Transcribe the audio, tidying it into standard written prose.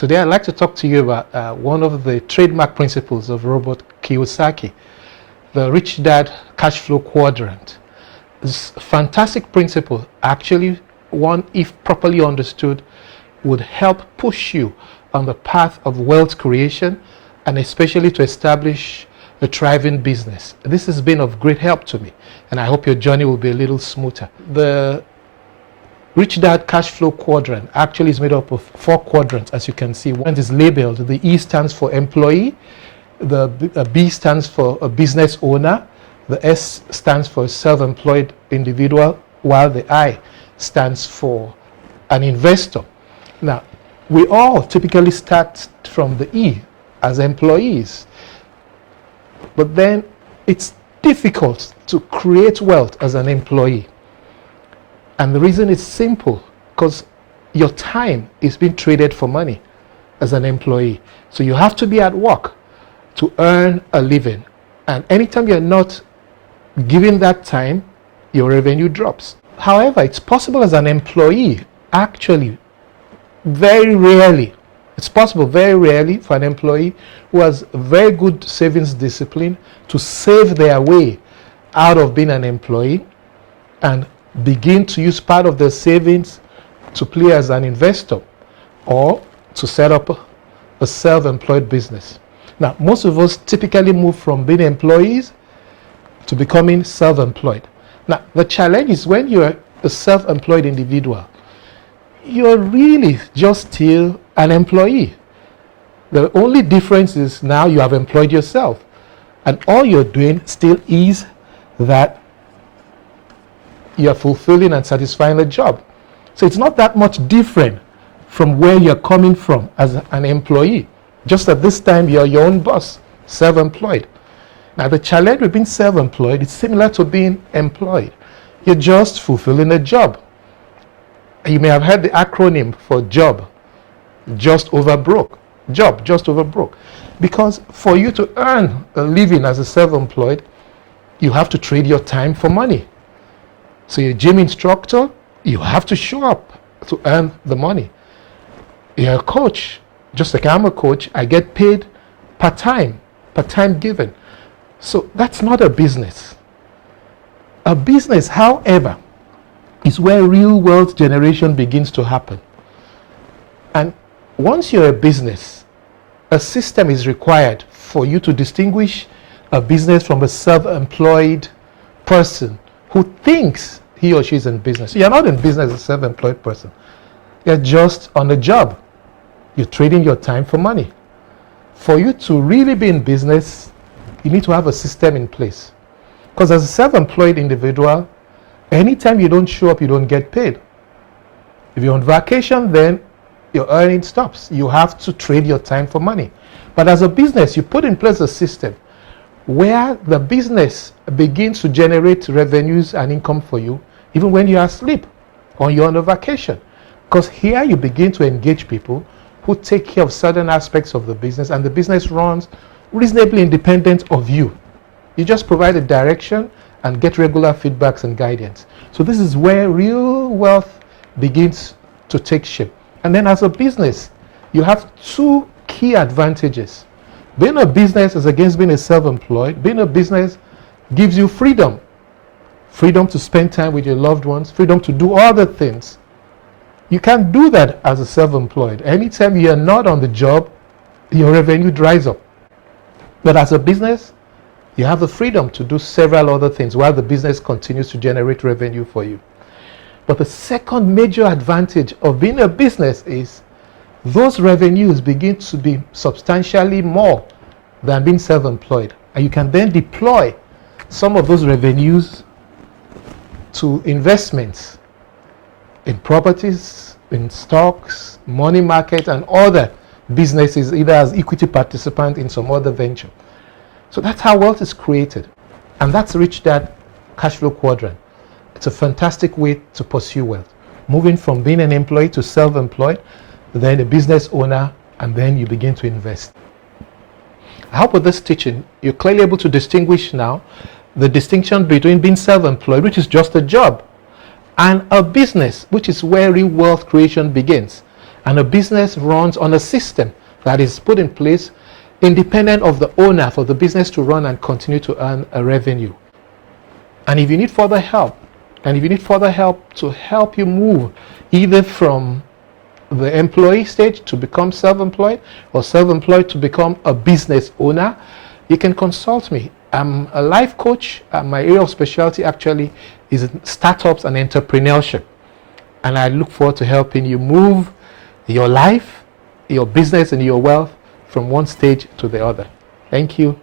Today I'd like to talk to you about one of the trademark principles of Robert Kiyosaki, the Rich Dad Cashflow Quadrant. This fantastic principle, actually one, if properly understood, would help push you on the path of wealth creation and especially to establish a thriving business. This has been of great help to me, and I hope your journey will be a little smoother. The Rich Dad Cashflow Quadrant actually is made up of 4 quadrants, as you can see. One is labeled, the E stands for employee, the B stands for a business owner, the S stands for a self-employed individual, while the I stands for an investor. Now, we all typically start from the E as employees, but then it's difficult to create wealth as an employee. And the reason is simple, because your time is being traded for money as an employee. So you have to be at work to earn a living. And anytime you're not giving that time, your revenue drops. However, it's possible as an employee, actually, very rarely, it's possible very rarely for an employee who has very good savings discipline to save their way out of being an employee and begin to use part of their savings to play as an investor or to set up a self-employed business. Now, most of us typically move from being employees to becoming self-employed. Now, the challenge is when you're a self-employed individual, you're really just still an employee. The only difference is now you have employed yourself, and all you're doing still is that you're fulfilling and satisfying a job. So it's not that much different from where you're coming from as an employee. Just at this time, you're your own boss, self-employed. Now, the challenge with being self-employed is similar to being employed. You're just fulfilling a job. You may have heard the acronym for job, just over broke. Job, just over broke. Because for you to earn a living as a self-employed, you have to trade your time for money. So you're a gym instructor, you have to show up to earn the money. You're a coach, just like I'm a coach, I get paid per time given. So that's not a business. A business, however, is where real wealth generation begins to happen. And once you're a business, a system is required for you to distinguish a business from a self-employed person who thinks he or she is in business. You're not in business as a self-employed person. You're just on the job. You're trading your time for money. For you to really be in business, you need to have a system in place. Because as a self-employed individual, anytime you don't show up, you don't get paid. If you're on vacation, then your earning stops. You have to trade your time for money. But as a business, you put in place a system where the business begins to generate revenues and income for you, even when you're asleep or you're on a vacation. Because here you begin to engage people who take care of certain aspects of the business, and the business runs reasonably independent of you. You just provide a direction and get regular feedbacks and guidance. So this is where real wealth begins to take shape. And then as a business, you have 2 key advantages. Being a business is against being a self-employed. Being a business gives you freedom. Freedom to spend time with your loved ones, freedom to do other things. You can't do that as a self-employed. Anytime you're not on the job, your revenue dries up. But as a business, you have the freedom to do several other things while the business continues to generate revenue for you. But the second major advantage of being a business is those revenues begin to be substantially more than being self-employed. And you can then deploy some of those revenues to investments in properties, in stocks, money market, and other businesses, either as equity participant in some other venture. So that's how wealth is created. And that's Rich Dad Cashflow Quadrant. It's a fantastic way to pursue wealth. Moving from being an employee to self-employed, then a business owner, and then you begin to invest. I hope with this teaching, you're clearly able to distinguish now the distinction between being self-employed, which is just a job, and a business, which is where real wealth creation begins. And a business runs on a system that is put in place independent of the owner for the business to run and continue to earn a revenue. And if you need further help, to help you move either from the employee stage to become self-employed or self-employed to become a business owner, you can consult me. I'm a life coach. My area of specialty actually is startups and entrepreneurship. And I look forward to helping you move your life, your business, and your wealth from one stage to the other. Thank you.